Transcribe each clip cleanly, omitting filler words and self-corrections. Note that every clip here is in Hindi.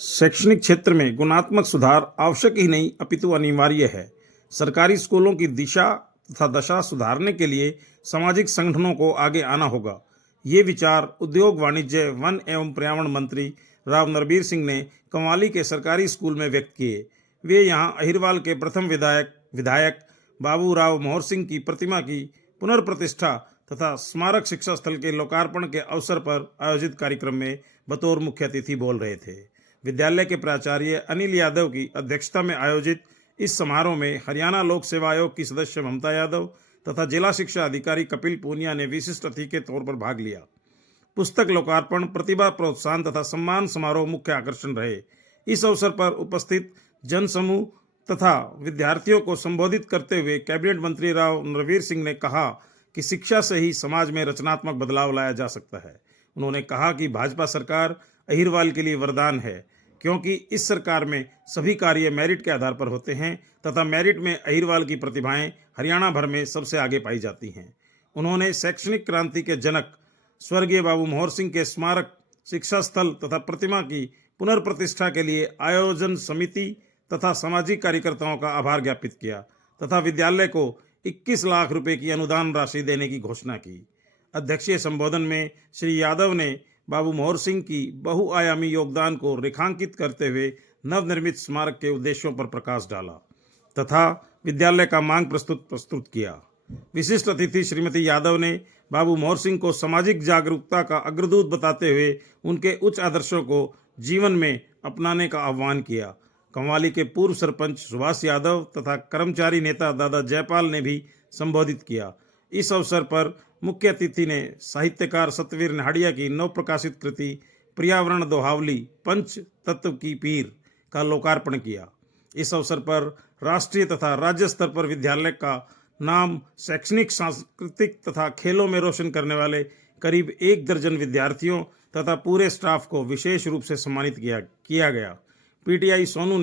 शैक्षणिक क्षेत्र में गुणात्मक सुधार आवश्यक ही नहीं अपितु अनिवार्य है। सरकारी स्कूलों की दिशा तथा दशा सुधारने के लिए सामाजिक संगठनों को आगे आना होगा। ये विचार उद्योग, वाणिज्य, वन एवं पर्यावरण मंत्री राव नरबीर सिंह ने कंवाली के सरकारी स्कूल में व्यक्त किए। वे यहां अहिरवाल के प्रथम विधायक बाबू राव मोहर सिंह की प्रतिमा की पुनर्प्रतिष्ठा तथा स्मारक शिक्षा स्थल के लोकार्पण के अवसर पर आयोजित कार्यक्रम में बतौर मुख्य अतिथि बोल रहे थे। विद्यालय के प्राचार्य अनिल यादव की अध्यक्षता में आयोजित इस समारोह में हरियाणा लोक सेवा आयोग की सदस्य ममता यादव तथा जिला शिक्षा अधिकारी कपिल पूनिया ने विशिष्ट अतिथि के तौर पर भाग लिया। पुस्तक लोकार्पण, प्रतिभा प्रोत्साहन तथा सम्मान समारोह मुख्य आकर्षण रहे। इस अवसर पर उपस्थित जनसमूह तथा विद्यार्थियों को संबोधित करते हुए कैबिनेट मंत्री राव नरबीर सिंह ने कहा कि शिक्षा से ही समाज में रचनात्मक बदलाव लाया जा सकता है। उन्होंने कहा कि भाजपा सरकार अहिरवाल के लिए वरदान है, क्योंकि इस सरकार में सभी कार्य मेरिट के आधार पर होते हैं तथा मेरिट में अहिरवाल की प्रतिभाएं हरियाणा भर में सबसे आगे पाई जाती हैं। उन्होंने शैक्षणिक क्रांति के जनक स्वर्गीय बाबू मोहर सिंह के स्मारक, शिक्षा स्थल तथा प्रतिमा की पुनर्प्रतिष्ठा के लिए आयोजन समिति तथा सामाजिक कार्यकर्ताओं का आभार ज्ञापित किया तथा विद्यालय को 21 लाख रुपए की अनुदान राशि देने की घोषणा की। अध्यक्षीय संबोधन में श्री यादव ने बाबू मोहर सिंह की बहुआयामी योगदान को रेखांकित करते हुए नवनिर्मित स्मारक के उद्देश्यों पर प्रकाश डाला तथा विद्यालय का मांग प्रस्तुत किया। विशिष्ट अतिथि श्रीमती यादव ने बाबू मोहर सिंह को सामाजिक जागरूकता का अग्रदूत बताते हुए उनके उच्च आदर्शों को जीवन में अपनाने का आह्वान किया। कंवाली के पूर्व सरपंच सुभाष यादव तथा कर्मचारी नेता दादा जयपाल ने भी संबोधित किया। इस अवसर पर मुख्य अतिथि ने साहित्यकार सतवीर नाहड़िया की नव प्रकाशित कृति पर्यावरण दोहावली पंच तत्व की पीर का लोकार्पण किया। इस अवसर पर राष्ट्रीय तथा राज्य स्तर पर विद्यालय का नाम शैक्षणिक, सांस्कृतिक तथा खेलों में रोशन करने वाले करीब 1 दर्जन विद्यार्थियों तथा पूरे स्टाफ को विशेष रूप से सम्मानित किया गया। पीटीआई सोनू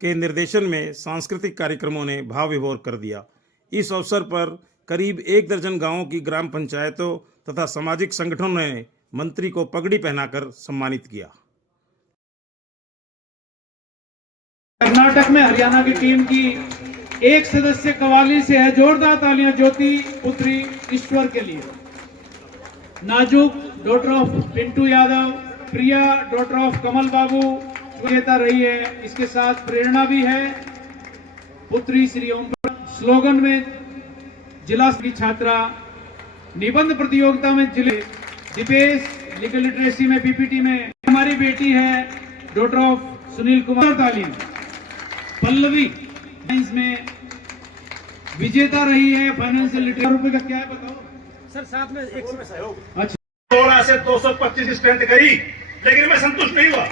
के निर्देशन में सांस्कृतिक कार्यक्रमों ने भाव विभोर कर दिया। इस अवसर पर करीब 1 दर्जन गांवों की ग्राम पंचायतों तथा सामाजिक संगठनों ने मंत्री को पगड़ी पहनाकर सम्मानित किया। कर्नाटक में हरियाणा की टीम की एक सदस्य कवाली से है। जोरदार तालियां ज्योति पुत्री ईश्वर के लिए। Nazuk daughter of Pintu Yadav, Priya daughter of Kamal Babu विजेता रही है। इसके साथ प्रेरणा भी है पुत्री श्री ओम। स्लोगन में जिला की छात्रा, निबंध प्रतियोगिता में जिले दीपेश, लीगल लिटरेसी में पीपीटी में हमारी बेटी है डॉटर ऑफ सुनील कुमार। तालीम पल्लवी साइंस में विजेता रही है। फाइनेंशियल लिटरेसी रुपए का क्या है बताओ सर। साथ में एक समय सहयोग। अच्छा, 16 से 225 स्ट्रेंथ करी, लेकिन मैं संतुष्ट नहीं हुआ।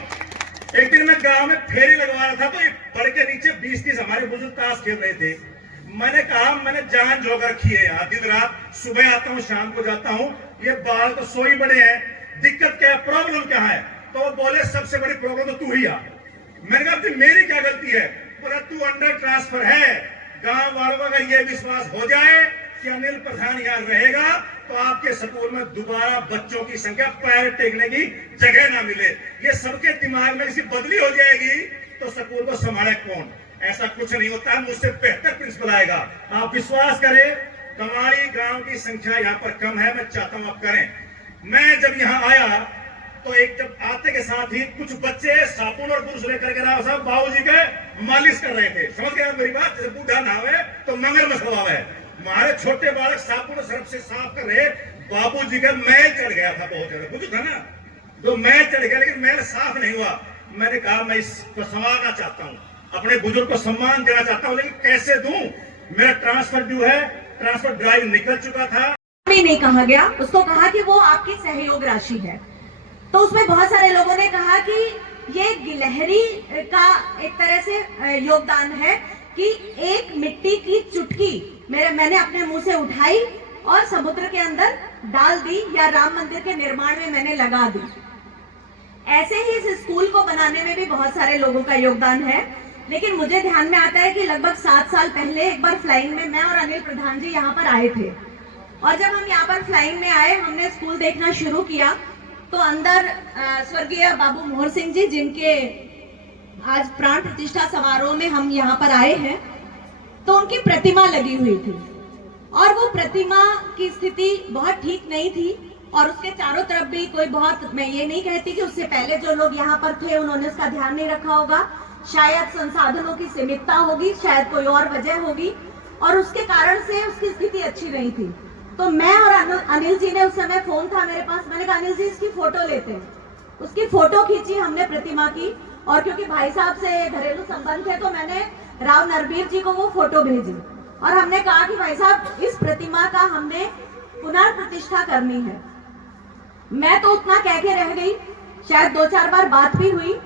एक दिन मैं गांव में फेरी लगवा रहा था तो एक बड़ के नीचे 20-30 हमारे बुजुर्ग ताश खेल रहे थे। मैंने कहा मैंने जान जोग रखी है यहाँ, दिन रात सुबह आता हूँ शाम को जाता हूँ, ये बाल तो सोई बड़े हैं, दिक्कत क्या है, प्रॉब्लम क्या है? तो वो बोले सबसे बड़ी प्रॉब्लम तो तू ही आ। मैंने कहा मेरी क्या गलती है? बोला तू अंडर ट्रांसफर है। गांव वालों का ये विश्वास हो जाए कि अनिल प्रधान यहाँ रहेगा तो आपके स्कूल में दोबारा बच्चों की संख्या पैर टेकने की जगह ना मिले। ये सबके दिमाग में किसी बदली हो जाएगी तो स्कूल को संभाले कौन? ऐसा कुछ नहीं होता, मुझसे बेहतर प्रिंसिपल आएगा। आप विश्वास करें, कंवाली गांव की संख्या यहाँ पर कम है, मैं चाहता हूं आप करें। मैं जब यहाँ आया तो जब आते के साथ ही कुछ बच्चे साबुन और ब्रश लेकर के राव साहब बाबूजी के मालिश कर रहे थे। समझ गए मेरी बात? जैसे बूढ़ा नहावे तो मंगल में स्वभाव है। हमारे छोटे बालक साबुन और सरफ से साफ कर रहे, बाबूजी का मैल चढ़ गया था बहुत ज्यादा, बुझ था ना, तो मैल चढ़ गया लेकिन मैल साफ नहीं हुआ। मैंने कहा मैं इसको संवारना चाहता हूँ, अपने बुजुर्ग को सम्मान देना चाहता हूँ, लेकिन कैसे दूं? मेरा ट्रांसफर ड्यू है, ट्रांसफर ड्राइव निकल चुका था। नहीं कहा गया, उसको कहा कि वो आपकी सहयोग राशि है। तो उसमें बहुत सारे लोगों ने कहा कि ये गिलहरी का एक तरह से योगदान है कि एक मिट्टी की चुटकी मैंने अपने मुंह से उठाई और समुद्र के अंदर डाल दी या राम मंदिर के निर्माण में मैंने लगा दी। ऐसे ही इस स्कूल को बनाने में भी बहुत सारे लोगों का योगदान है। लेकिन मुझे ध्यान में आता है कि लगभग 7 साल पहले एक बार फ्लाइंग में मैं और अनिल प्रधान जी यहाँ पर आए थे और जब हम यहाँ पर फ्लाइंग में आए, हमने स्कूल देखना शुरू किया तो अंदर स्वर्गीय बाबू मोहर सिंह जी, जिनके आज प्राण प्रतिष्ठा समारोह में हम यहाँ पर आए हैं, तो उनकी प्रतिमा लगी हुई थी और वो प्रतिमा की स्थिति बहुत ठीक नहीं थी और उसके चारों तरफ भी कोई बहुत, मैं ये नहीं कहती कि उससे पहले जो लोग यहाँ पर थे उन्होंने उसका ध्यान नहीं रखा होगा, शायद संसाधनों की सीमितता होगी, शायद कोई और वजह होगी और उसके कारण से उसकी स्थिति अच्छी नहीं थी। तो मैं और अनिल जी ने, उस समय फोन था मेरे पास, मैंने कहा अनिल जी इसकी फोटो लेते हैं। उसकी फोटो खींची हमने प्रतिमा की और क्योंकि भाई साहब से घरेलू संबंध थे तो मैंने राव नरबीर जी को वो फोटो भेजी और हमने कहा कि भाई साहब इस प्रतिमा का हमने पुनर्प्रतिष्ठा करनी है। मैं तो उतना कह के रह गई, शायद 2-4 बार बात भी हुई,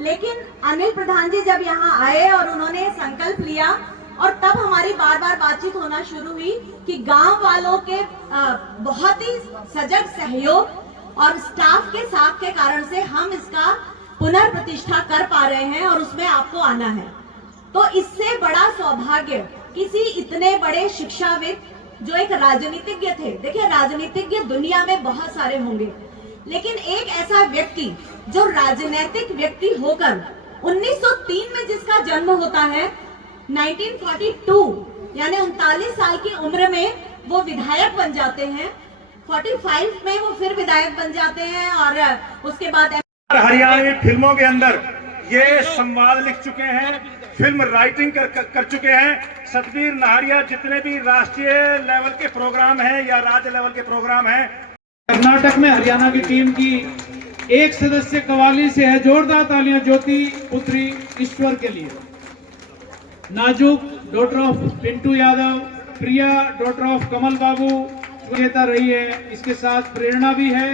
लेकिन अनिल प्रधान जी जब यहाँ आए और उन्होंने संकल्प लिया और तब हमारी बार बार बातचीत होना शुरू हुई कि गांव वालों के बहुत ही सजग सहयोग और स्टाफ के साथ के कारण से हम इसका पुनर्प्रतिष्ठा कर पा रहे हैं और उसमें आपको आना है। तो इससे बड़ा सौभाग्य किसी इतने बड़े शिक्षाविद जो एक राजनीतिज्ञ थे, देखिए राजनीतिज्ञ दुनिया में बहुत सारे होंगे, लेकिन एक ऐसा व्यक्ति जो राजनीतिक व्यक्ति होकर 1903 में जिसका जन्म होता है, 1942 यानी 39 साल की उम्र में वो विधायक बन जाते हैं, 45 में वो फिर विधायक बन जाते हैं और उसके बाद हरियाणवी फिल्मों के अंदर ये संवाद लिख चुके हैं, फिल्म राइटिंग कर चुके हैं। सतबीर नहरिया जितने भी राष्ट्रीय लेवल के प्रोग्राम हैं या राज्य लेवल के प्रोग्राम हैं, कर्नाटक में हरियाणा की टीम की एक सदस्य कवाली से है। जोरदार तालियां ज्योति पुत्री ईश्वर के लिए। Nazuk daughter of Pintu Yadav, Priya daughter of Kamal Babu विजेता रही है। इसके साथ प्रेरणा भी है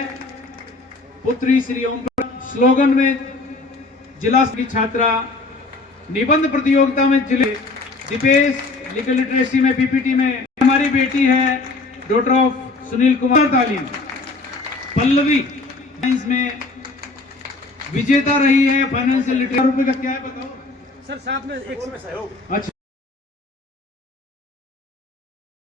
पुत्री श्री ओम। स्लोगन में जिला की छात्रा, निबंध प्रतियोगिता में जिले दीपेश, लीगल लिटरेसी में पीपीटी में हमारी बेटी है डॉटर ऑफ सुनील कुमार। तालीम पल्लवी साइंस में विजेता रही है। फाइनेंशियल लिटरेसी रुपए का क्या है बताओ सर, साथ में एक समय सहयोग। अच्छा।